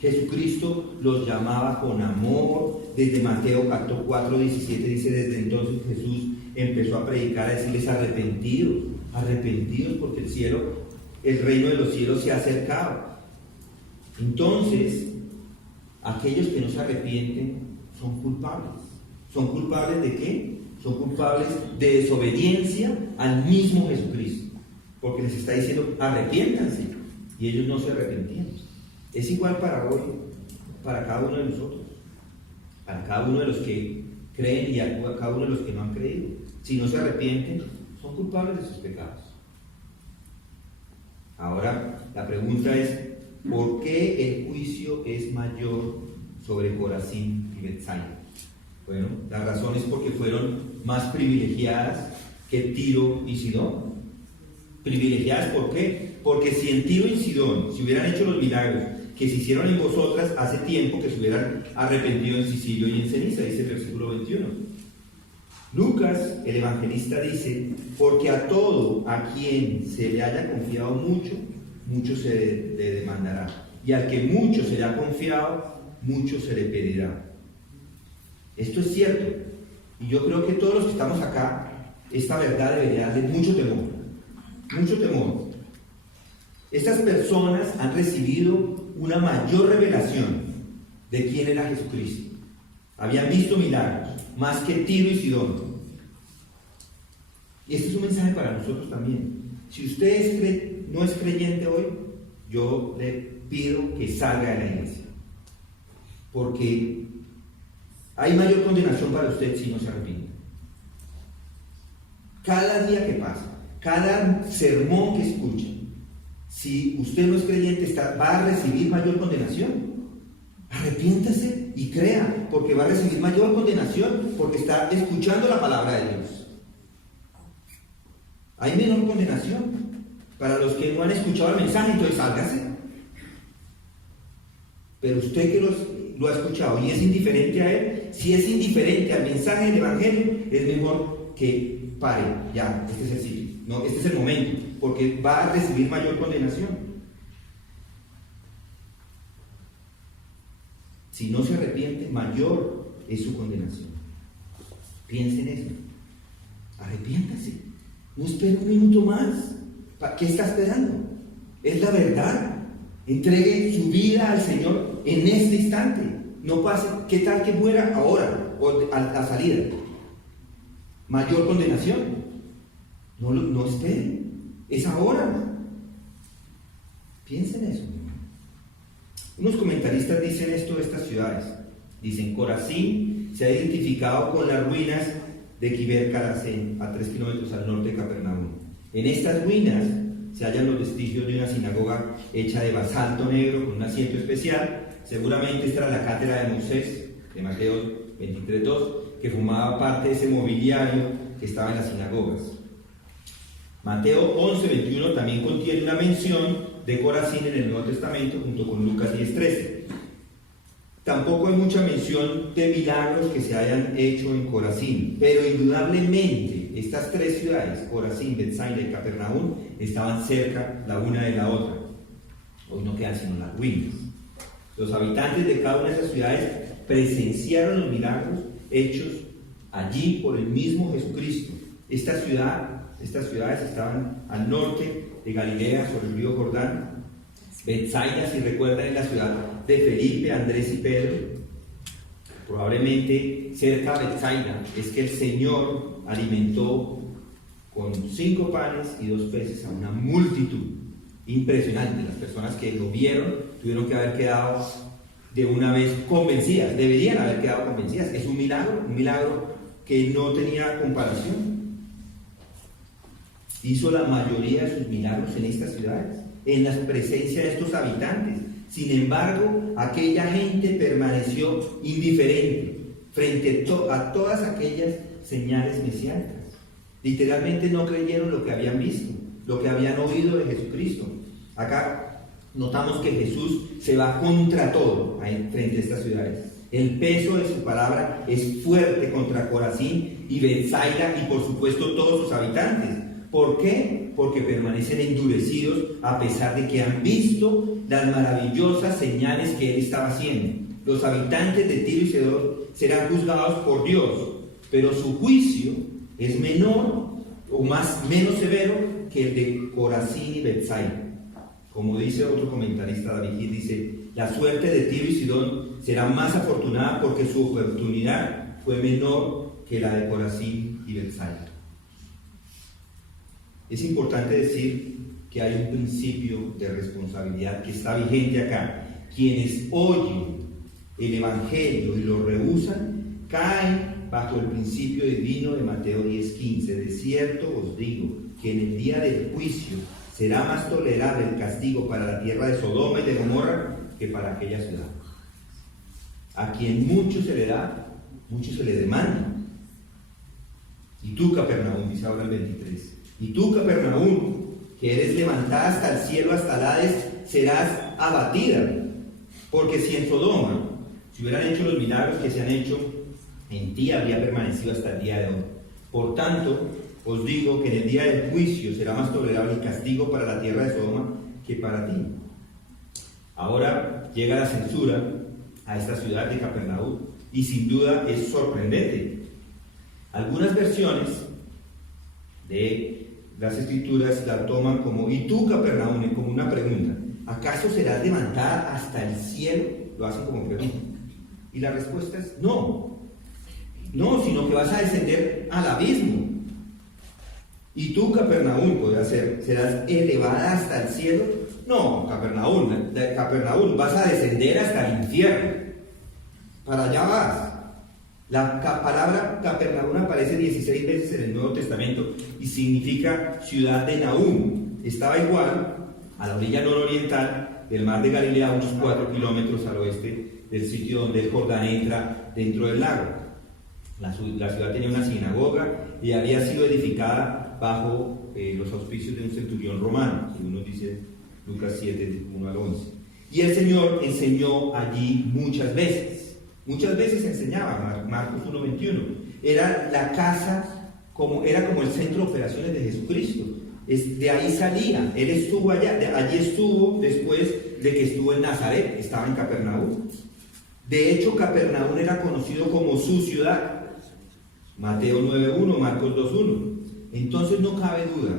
Jesucristo los llamaba con amor. Desde Mateo 4:17 dice: desde entonces Jesús empezó a predicar, a decirles: arrepentidos porque el reino de los cielos se ha acercado. Entonces, aquellos que no se arrepienten son culpables. ¿Son culpables de qué? Son culpables de desobediencia al mismo Jesucristo, porque les está diciendo: arrepiéntanse, y ellos no se arrepentían. Es igual para hoy, para cada uno de nosotros, para cada uno de los que creen y a cada uno de los que no han creído. Si no se arrepienten, son culpables de sus pecados. Ahora, la pregunta es: ¿por qué el juicio es mayor sobre Corazín y Betsaida? Bueno, la razón es porque fueron más privilegiadas que Tiro y Sidón. ¿Privilegiadas por qué? Porque si en Tiro y Sidón se hubieran hecho los milagros que se hicieron en vosotras, hace tiempo que se hubieran arrepentido en Sicilio y en ceniza, dice el versículo 21. Lucas, el evangelista, dice: porque a todo a quien se le haya confiado mucho, mucho se le demandará, y al que mucho se le ha confiado, mucho se le pedirá. Esto es cierto, y yo creo que todos los que estamos acá, esta verdad debería darle mucho temor. Estas personas han recibido una mayor revelación de quién era Jesucristo. Habían visto milagros, más que Tiro y Sidón. Y este es un mensaje para nosotros también. Si usted no es creyente hoy, yo le pido que salga de la iglesia. Porque hay mayor condenación para usted si no se arrepiente. Cada día que pasa, cada sermón que escucha, si usted no es creyente, va a recibir mayor condenación. Arrepiéntase y crea, porque va a recibir mayor condenación, porque está escuchando la palabra de Dios. Hay menor condenación para los que no han escuchado el mensaje, entonces sálgase. Pero usted que lo ha escuchado y es indiferente a él, si es indiferente al mensaje del Evangelio, es mejor que pare, ya, este es el sitio, no, este es el momento, porque va a recibir mayor condenación. Si no se arrepiente, mayor es su condenación. Piense en eso. Arrepiéntase. No espere un minuto más. ¿Qué está esperando? Es la verdad. Entregue su vida al Señor en este instante. No pase, ¿qué tal que muera ahora o a la salida? Mayor condenación. No espere. Es ahora. Piensen en eso. Unos comentaristas dicen esto de estas ciudades. Dicen, Corazín se ha identificado con las ruinas de Kiber Karasén, a 3 kilómetros al norte de Capernaum. En estas ruinas se hallan los vestigios de una sinagoga hecha de basalto negro con un asiento especial. Seguramente esta era la cátedra de Moisés, de Mateo 23:2, que formaba parte de ese mobiliario que estaba en las sinagogas. Mateo 11:21 también contiene una mención de Corazín en el Nuevo Testamento junto con Lucas 10:13. Tampoco hay mucha mención de milagros que se hayan hecho en Corazín, pero indudablemente estas tres ciudades, Corazín, Betsaida y Capernaum, estaban cerca la una de la otra. Hoy no quedan sino las ruinas. Los habitantes de cada una de esas ciudades presenciaron los milagros hechos allí por el mismo Jesucristo. Estas ciudades estaban al norte de Galilea, sobre el río Jordán. Betsaida, si recuerdan, es la ciudad de Felipe, Andrés y Pedro. Probablemente cerca de Betsaida es que el Señor alimentó con 5 panes y 2 peces a una multitud impresionante. Las personas que lo vieron tuvieron que haber quedado de una vez convencidas, deberían haber quedado convencidas. Es un milagro que no tenía comparación. Hizo la mayoría de sus milagros en estas ciudades, en la presencia de estos habitantes. Sin embargo, aquella gente permaneció indiferente frente a todas aquellas señales mesiánicas. Literalmente no creyeron lo que habían visto, lo que habían oído de Jesucristo. Acá notamos que Jesús se va contra todo frente a estas ciudades. El peso de su palabra es fuerte contra Corazín y Betsaida y por supuesto todos sus habitantes. ¿Por qué? Porque permanecen endurecidos a pesar de que han visto las maravillosas señales que Él estaba haciendo. Los habitantes de Tiro y Sidón serán juzgados por Dios, pero su juicio es menor o menos severo que el de Corazín y Betsaida. Como dice otro comentarista, David Gil, dice, la suerte de Tiro y Sidón será más afortunada porque su oportunidad fue menor que la de Corazín y Betsaida. Es importante decir que hay un principio de responsabilidad que está vigente acá. Quienes oyen el Evangelio y lo rehúsan, caen bajo el principio divino de Mateo 10:15. De cierto os digo que en el día del juicio será más tolerable el castigo para la tierra de Sodoma y de Gomorra que para aquella ciudad. A quien mucho se le da, mucho se le demanda. Y tú, Capernaum, dice ahora el 23, y tú, Capernaum, que eres levantada hasta el cielo, hasta el Hades, serás abatida. Porque si en Sodoma se hubieran hecho los milagros que se han hecho, en ti habría permanecido hasta el día de hoy. Por tanto, os digo que en el día del juicio será más tolerable el castigo para la tierra de Sodoma que para ti. Ahora llega la censura a esta ciudad de Capernaum y sin duda es sorprendente. Algunas versiones de las escrituras la toman como, ¿y tú, Capernaum?, como una pregunta. ¿acaso serás levantada hasta el cielo? Lo hacen como pregunta. Y la respuesta es no. No, sino que vas a descender al abismo. Y tú, Capernaum, serás elevada hasta el cielo. No, Capernaum, vas a descender hasta el infierno. Para allá vas. La palabra Capernaum aparece 16 veces en el Nuevo Testamento y significa ciudad de Nahum. Estaba igual a la orilla nororiental del mar de Galilea, unos 4 kilómetros al oeste del sitio donde el Jordán entra dentro del lago. La ciudad tenía una sinagoga y había sido edificada bajo los auspicios de un centurión romano, según nos dice Lucas 7, 1 al 11. Y el Señor enseñó allí muchas veces. Muchas veces enseñaba, Marcos 1:21. Era la casa, era como el centro de operaciones de Jesucristo. De ahí salía. Él estuvo allá, allí estuvo después de que estuvo en Nazaret, estaba en Capernaum. De hecho, Capernaum era conocido como su ciudad. Mateo 9:1, Marcos 2:1. Entonces no cabe duda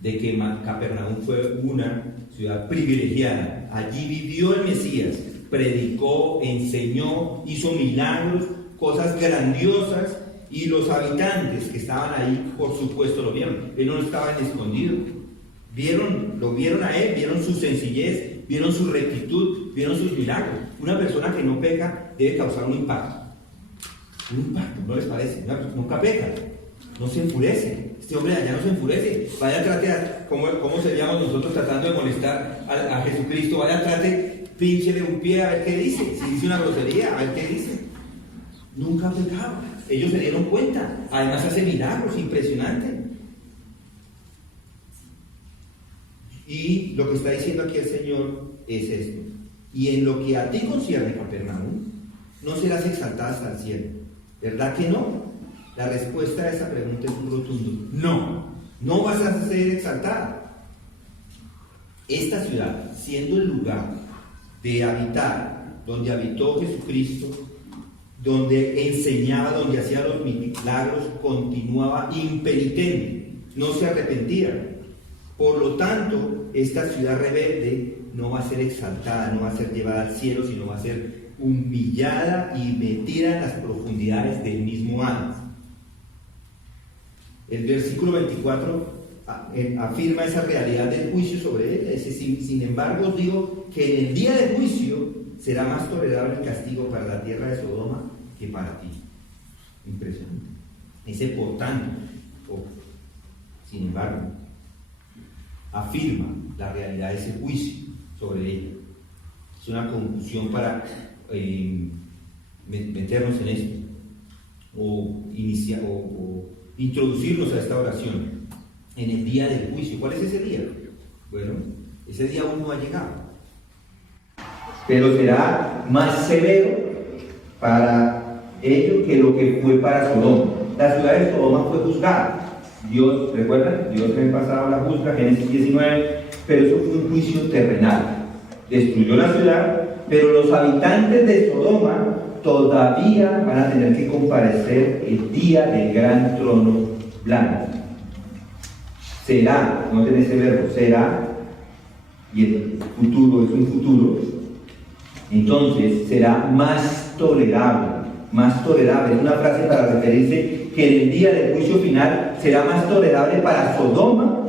de que Capernaum fue una ciudad privilegiada. Allí vivió el Mesías, predicó, enseñó, hizo milagros, cosas grandiosas, y los habitantes que estaban ahí, por supuesto, lo vieron. Él no estaba escondido. Lo vieron a él, vieron su sencillez, vieron su rectitud, vieron sus milagros. Una persona que no peca debe causar un impacto. Un impacto, ¿no les parece? Nunca peca, no se enfurece. Este hombre de allá no se enfurece. Vaya, trate, ¿cómo seríamos nosotros tratando de molestar a Jesucristo? Vaya, trate, pínchele un pie a ver qué dice. Si dice una grosería, a ver qué dice. Nunca ha pecado. Ellos se dieron cuenta. Además hace milagros impresionantes. Y lo que está diciendo aquí el Señor es esto: y en lo que a ti concierne, Capernaum, no serás exaltada hasta el cielo. ¿Verdad que no? La respuesta a esa pregunta es un rotundo no. No vas a ser exaltada. Esta ciudad, siendo el lugar de habitar, donde habitó Jesucristo, donde enseñaba, donde hacía los milagros, continuaba impenitente, no se arrepentía. Por lo tanto, esta ciudad rebelde no va a ser exaltada, no va a ser llevada al cielo, sino va a ser humillada y metida en las profundidades del mismo Hades. El versículo 24 afirma esa realidad del juicio sobre ella. Dice: sin embargo os digo que en el día del juicio será más tolerable el castigo para la tierra de Sodoma que para ti. Impresionante. Dice por tanto, sin embargo, afirma la realidad de ese juicio sobre ella. Es una conclusión para meternos en esto o introducirnos a esta oración. En el día del juicio, ¿cuál es ese día? Bueno, ese día aún no ha llegado, pero será más severo para ello que lo que fue para Sodoma. La ciudad de Sodoma fue juzgada. Dios, ¿recuerdan? Dios en el pasado la juzga, Génesis 19, pero eso fue un juicio terrenal. Destruyó la ciudad, pero los habitantes de Sodoma todavía van a tener que comparecer el día del gran trono blanco. Será, noten ese verbo, será, y el futuro es un futuro, entonces será más tolerable, es una frase para referirse que en el día del juicio final será más tolerable para Sodoma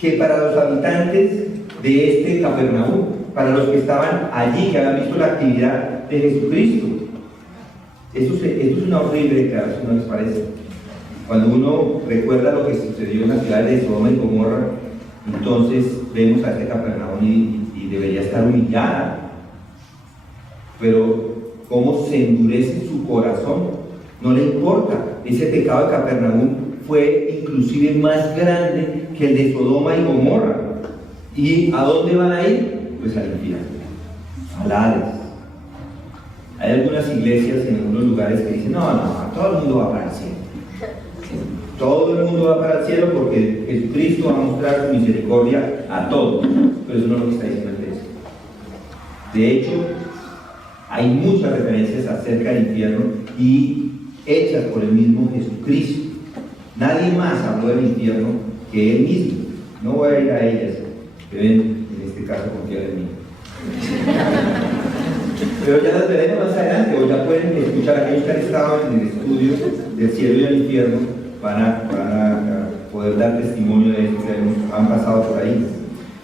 que para los habitantes de este Capernaum, para los que estaban allí, que habían visto la actividad de Jesucristo. Esto es una horrible declaración, ¿no les parece? Cuando uno recuerda lo que sucedió en las ciudades de Sodoma y Gomorra, entonces vemos a este Capernaum y debería estar humillada. Pero cómo se endurece su corazón, no le importa. Ese pecado de Capernaum fue inclusive más grande que el de Sodoma y Gomorra. ¿Y a dónde van a ir? Pues al infierno, al Hades. Hay algunas iglesias en algunos lugares que dicen: no, todo el mundo va para el cielo. Todo el mundo va para el cielo porque Jesucristo va a mostrar su misericordia a todos. Pero eso no es lo que está diciendo el texto. De hecho, hay muchas referencias acerca del infierno y hechas por el mismo Jesucristo. Nadie más habló del infierno que él mismo. No voy a ir a ellas que ven en este caso confían en mí. Pero ya las veremos más adelante, o ya pueden escuchar a aquellos que han estado en el estudio del cielo y del infierno, van a poder dar testimonio de esto, que han pasado por ahí.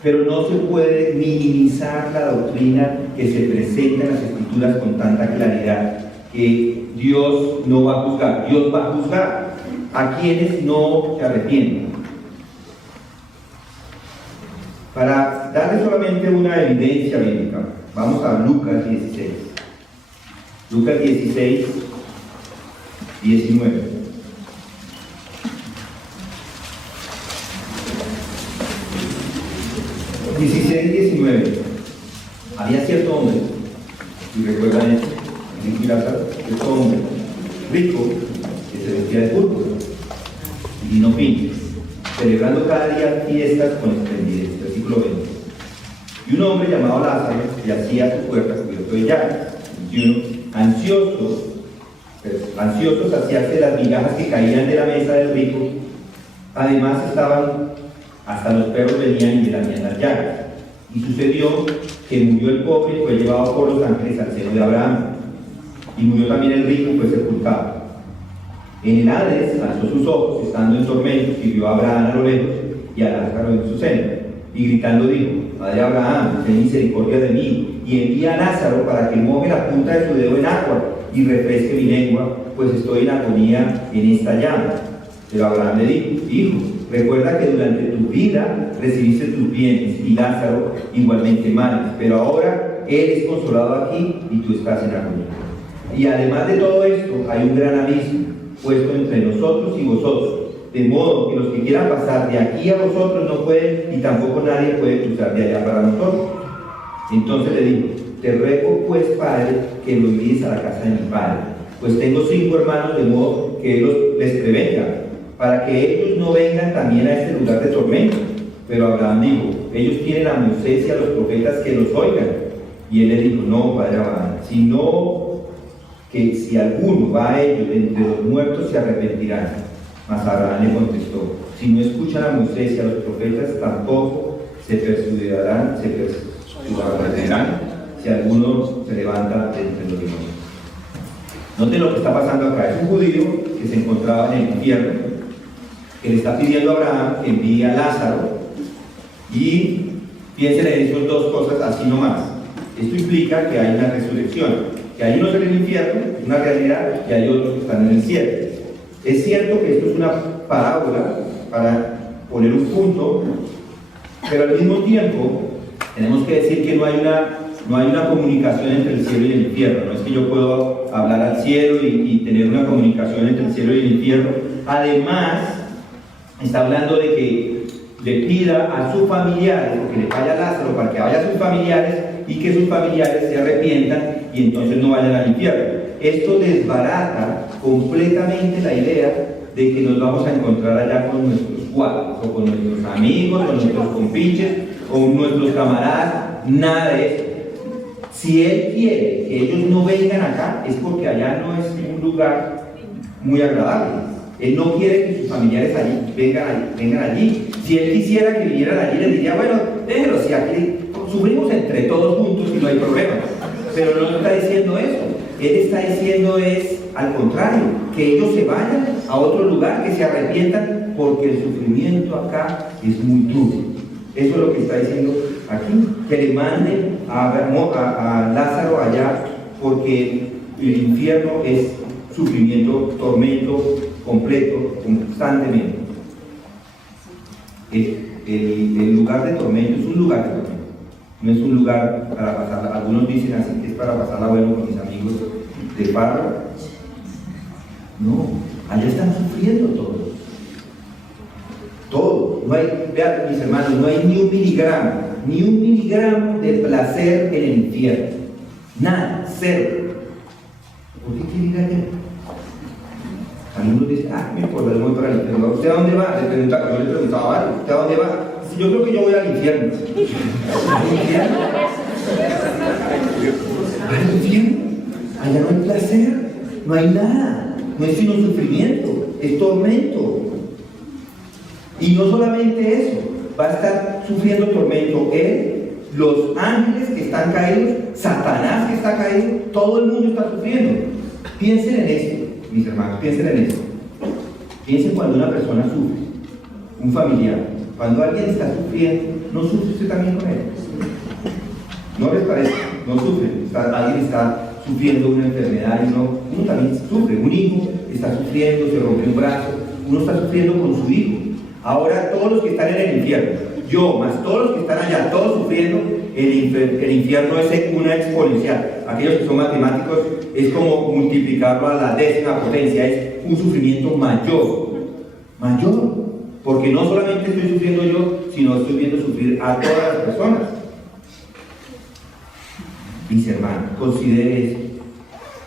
Pero no se puede minimizar la doctrina que se presenta en las Escrituras con tanta claridad, que Dios no va a juzgar. Dios va a juzgar a quienes no se arrepienten. Para darle solamente una evidencia bíblica, vamos a Lucas 16. Lucas 16, 19. 16, 19. Había cierto hombre, si recuerdan esto, cierto hombre rico que se vestía de púrpura y vino fino, celebrando cada día fiestas con esplendidez. Versículo 20. Y un hombre llamado Lázaro yacía a su puerta cubierto de llagas. 21. Ansiosos saciarse las migajas que caían de la mesa del rico. Además hasta los perros venían y le lamían las llagas. Y sucedió que murió el pobre y fue llevado por los ángeles al seno de Abraham. Y murió también el rico y fue sepultado. En el Hades alzó sus ojos, estando en tormento, y vio a Abraham a lo lejos y a Lázaro en su seno. Y gritando dijo: Padre Abraham, ten misericordia de mí, y envía a Lázaro para que moje la punta de su dedo en agua y refresque mi lengua, pues estoy en agonía en esta llama. Pero Abraham le dijo: Hijo, recuerda que durante tu vida recibiste tus bienes, y Lázaro igualmente males, pero ahora él es consolado aquí y tú estás en agonía. Y además de todo esto, hay un gran abismo puesto entre nosotros y vosotros, de modo que los que quieran pasar de aquí a vosotros no pueden, y tampoco nadie puede cruzar de allá para nosotros. Entonces le dijo: Te ruego pues, Padre, que lo envíes a la casa de mi padre, pues tengo 5 hermanos, de modo que él les prevenga, para que ellos no vengan también a este lugar de tormento. Pero Abraham dijo: Ellos tienen a Moisés y a los profetas, que los oigan. Y él le dijo: No, Padre Abraham, sino que si alguno va a ellos de entre los muertos, se arrepentirán. Mas Abraham le contestó: Si no escuchan a Moisés y a los profetas, tampoco se persuadirán si alguno se levanta de entre los vivos. Noten lo que está pasando acá. Es un judío que se encontraba en el infierno, que le está pidiendo a Abraham que envíe a Lázaro, y piensen en esas dos cosas así nomás. Esto implica que hay una resurrección, que hay unos en el infierno, es una realidad, y hay otros que están en el cielo. Es cierto que esto es una parábola para poner un punto, pero al mismo tiempo tenemos que decir que no hay una comunicación entre el cielo y el infierno. No es que yo puedo hablar al cielo y tener una comunicación entre el cielo y el infierno. Además, está hablando de que le pida a sus familiares, o que le vaya a Lázaro para que vaya a sus familiares, y que sus familiares se arrepientan y entonces no vayan al infierno. Esto desbarata completamente la idea de que nos vamos a encontrar allá con nuestros cuates, o con nuestros amigos, con nuestros compinches, con nuestros camaradas. Nada de eso. Si él quiere que ellos no vengan acá, es porque allá no es un lugar muy agradable. Él no quiere que sus familiares vengan allí. Si él quisiera que vinieran allí, les diría: bueno, déjenlo, si aquí sufrimos entre todos juntos y no hay problema. Pero no está diciendo eso. Él está diciendo es al contrario, que ellos se vayan a otro lugar, que se arrepientan, porque el sufrimiento acá es muy duro. Eso es lo que está diciendo aquí, que le manden a Lázaro allá, porque el infierno es sufrimiento, tormento completo, constantemente. El lugar de tormento es un lugar de tormento, no es un lugar para pasarla. Algunos dicen así que es para pasarla bueno con mis amigos de farra. No, allá están sufriendo todos. Todo. No hay, vean, mis hermanos, no hay ni un miligramo de placer en el infierno. Nada, cero. ¿Por qué quiere ir allá? Algunos dicen: me importa, yo voy para el infierno. ¿Usted a dónde va? Yo le preguntaba a varios: ¿usted a dónde va? Yo creo que yo voy al infierno. ¿Al infierno? ¿Al infierno? Allá no hay placer, no hay nada, no es sino sufrimiento, es tormento. Y no solamente eso, va a estar sufriendo tormento él, los ángeles que están caídos, Satanás que está caído, todo el mundo está sufriendo. Piensen en esto, mis hermanos, piensen en esto. Piensen cuando una persona sufre, un familiar, cuando alguien está sufriendo, ¿no sufre usted también con él? ¿No les parece? No sufre. Alguien está sufriendo una enfermedad y uno también sufre. Un hijo está sufriendo, se rompe un brazo, uno está sufriendo con su hijo. Ahora todos los que están en el infierno, yo más todos los que están allá, todos sufriendo, el infierno es una exponencial. Aquellos que son matemáticos es como multiplicarlo a la 10ª potencia, es un sufrimiento mayor, porque no solamente estoy sufriendo yo, sino estoy viendo sufrir a todas las personas. Mis hermanos, considere esto,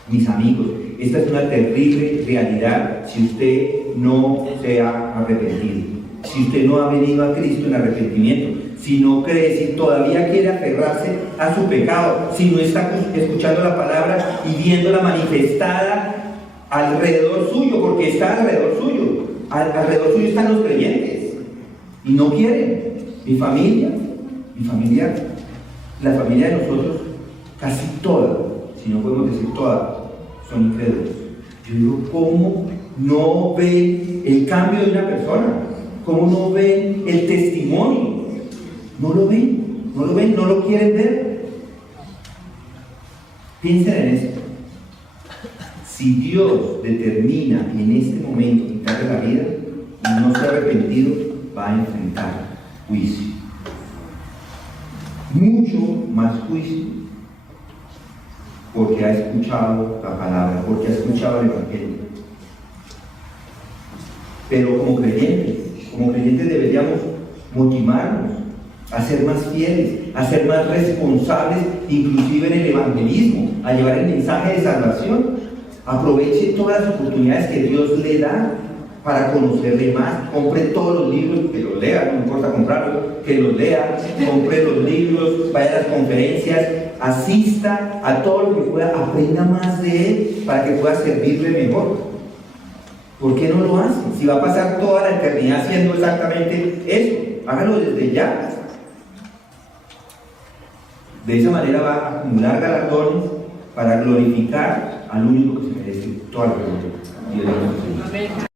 mis amigos, esta es una terrible realidad si usted no se ha arrepentido, si usted no ha venido a Cristo en arrepentimiento, si no cree, si todavía quiere aferrarse a su pecado, si no está escuchando la palabra y viéndola manifestada alrededor suyo, porque está alrededor suyo, alrededor suyo están los creyentes y no quieren. Mi familia, la familia de nosotros, casi todas, si no podemos decir todas, son incrédulos. Yo digo, ¿cómo no ven el cambio de una persona? ¿Cómo no ven el testimonio? No lo ven, no lo quieren ver. Piensen en esto. Si Dios determina en este momento quitarle la vida y no se ha arrepentido, va a enfrentar juicio. Mucho más juicio, porque ha escuchado la palabra, porque ha escuchado el Evangelio. Pero como creyentes deberíamos motivarnos a ser más fieles, a ser más responsables, inclusive en el evangelismo, a llevar el mensaje de salvación. Aproveche todas las oportunidades que Dios le da para conocerle más. Compre todos los libros, que los lea, no importa comprarlos, que los lea, compre los libros, vaya a las conferencias, asista a todo lo que pueda, aprenda más de Él para que pueda servirle mejor. ¿Por qué no lo hace? Si va a pasar toda la eternidad haciendo exactamente eso, hágalo desde ya. De esa manera va a acumular galardones para glorificar al único que se merece toda la gloria.